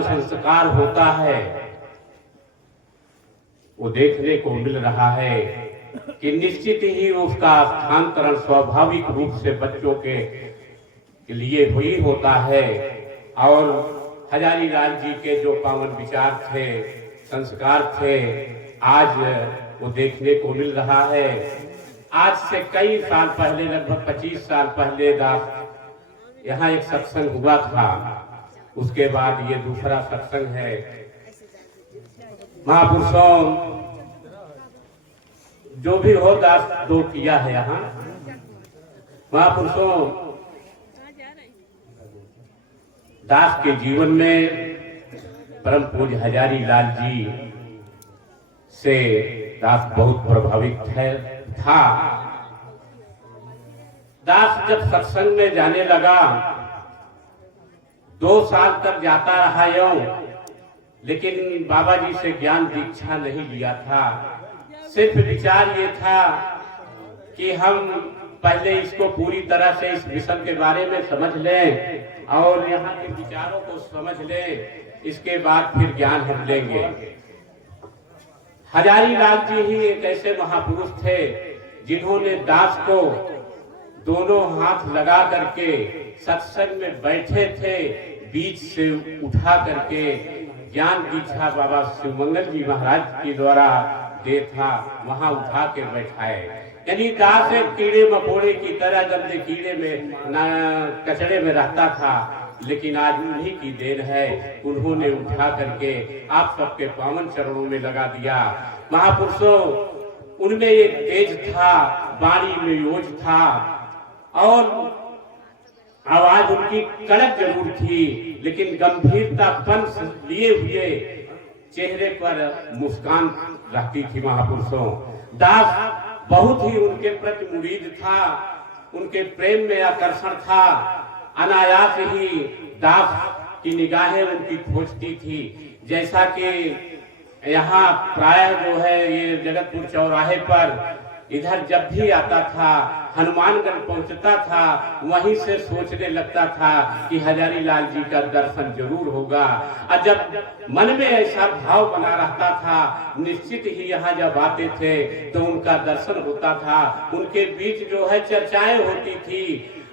जो संस्कार होता है वो देखने को मिल रहा है कि निश्चित ही उसका स्थानांतरण स्वाभाविक रूप से बच्चों के लिए हुई होता है। और हजारीलाल जी के जो पावन विचार थे, संस्कार थे, आज वो देखने को मिल रहा है। आज से कई साल पहले, लगभग 25 साल पहले यहाँ एक सत्संग हुआ था। उसके बाद ये दूसरा सत्संग है। महापुरुषों जो भी हो दास दो किया है यहाँ। महापुरुषों दास के जीवन में परम पूज्य हजारीलाल जी से दास बहुत प्रभावित था। दास जब सत्संग में जाने लगा 2 साल तक जाता रहा यूं, लेकिन बाबा जी से ज्ञान दीक्षा नहीं लिया था। सिर्फ विचार ये था कि हम पहले इसको पूरी तरह से इस मिशन के बारे में समझ लें और यहाँ के विचारों को समझ लें, इसके बाद फिर ज्ञान हम लेंगे। हजारीलाल जी ही एक ऐसे महापुरुष थे जिन्होंने दास को दोनों हाथ लगा करके सत्संग में बैठे थे, बीच से उठा करके ज्ञान दीक्षा बाबा शिवमंगल जी महाराज के द्वारा दे था, वहां उठा के बैठाए। यानी दास एक कीड़े मकोड़े की तरह गंदे कीड़े में कचड़े में रहता था, लेकिन आज उन्हीं की देन है, उन्होंने उठा करके आप सबके पावन चरणों में लगा दिया। महापुरुषों उनमें एक तेज था, वाणी में योज था और आवाज उनकी कड़क जरूर थी, लेकिन गंभीरतापन लिए हुए चेहरे पर मुस्कान रहती थी। महापुरुषों दास बहुत ही उनके प्रति मुरीद था, उनके प्रेम में आकर्षण था। अनायास ही दास की निगाहें उनकी खोजती थी। जैसा कि यहाँ प्रायः जो है ये जगतपुर चौराहे पर इधर जब भी आता था, हनुमानगढ़ पहुंचता था, वहीं से सोचने लगता था कि हजारीलाल जी का दर्शन जरूर होगा। और जब मन में ऐसा भाव बना रहता था, निश्चित ही यहाँ जब आते थे तो उनका दर्शन होता था। उनके बीच जो है चर्चाएं होती थी,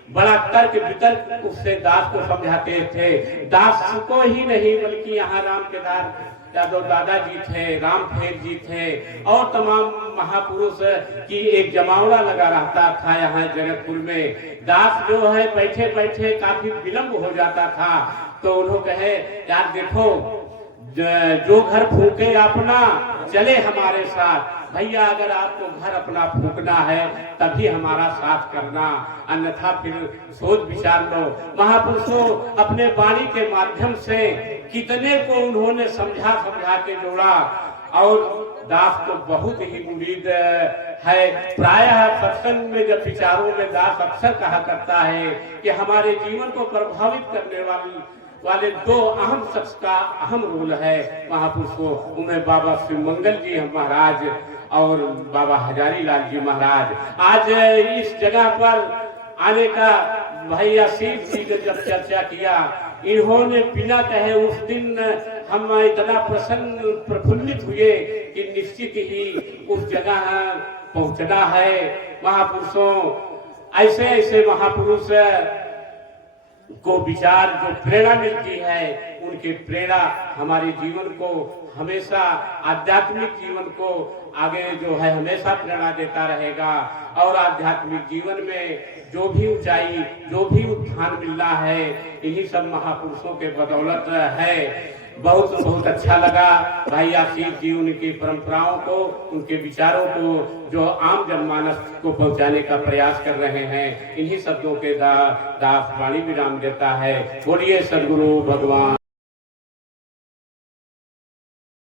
बड़ा तर्क वितर्क उससे दास को समझाते थे। दास को ही नहीं बल्कि यहाँ राम केदार यादव दादाजी थे, राम फेर जी थे और तमाम महापुरुष की एक जमावड़ा लगा रहता था यहाँ जगतपुर में। दास जो है बैठे बैठे काफी विलंब हो जाता था, तो उन्होंने कहे यार देखो जो घर फूके अपना चले हमारे साथ। भैया अगर आपको घर अपना फूकना है तभी हमारा साथ करना, अन्यथा फिर सोच विचार लो। महापुरुषों अपने वाणी के माध्यम से कितने को उन्होंने समझा के जोड़ा और दास को बहुत ही मुरीद है। प्रायः सत्संग में जब विचारों में दास अक्सर कहा करता है कि हमारे जीवन को प्रभावित करने वाले 2 अहम शख्स का अहम रोल है। महापुरुषों उनमें बाबा शिवमंगल जी महाराज और बाबा हजारीलाल जी महाराज। आज इस जगह पर आने का भाई आशीष जी ने जब चर्चा किया, इन्होंने बिना कहे उस दिन हम इतना प्रसन्न प्रफुल्लित हुए कि निश्चित ही उस जगह पहुंचना है। महापुरुषों ऐसे ऐसे महापुरुष को विचार जो प्रेरणा मिलती है, उनके प्रेरणा हमारे जीवन को हमेशा, आध्यात्मिक जीवन को आगे जो है हमेशा प्रेरणा देता रहेगा। और आध्यात्मिक जीवन में जो भी ऊंचाई, जो भी उत्थान मिलना है, इन्हीं सब महापुरुषों के बदौलत है। बहुत बहुत अच्छा लगा भाई आशीष जी उनकी परंपराओं को, उनके विचारों को जो आम जनमानस को पहुंचाने का प्रयास कर रहे हैं। इन्हीं शब्दों के दास वाणी विराम देता है। बोलिए सदगुरु भगवान।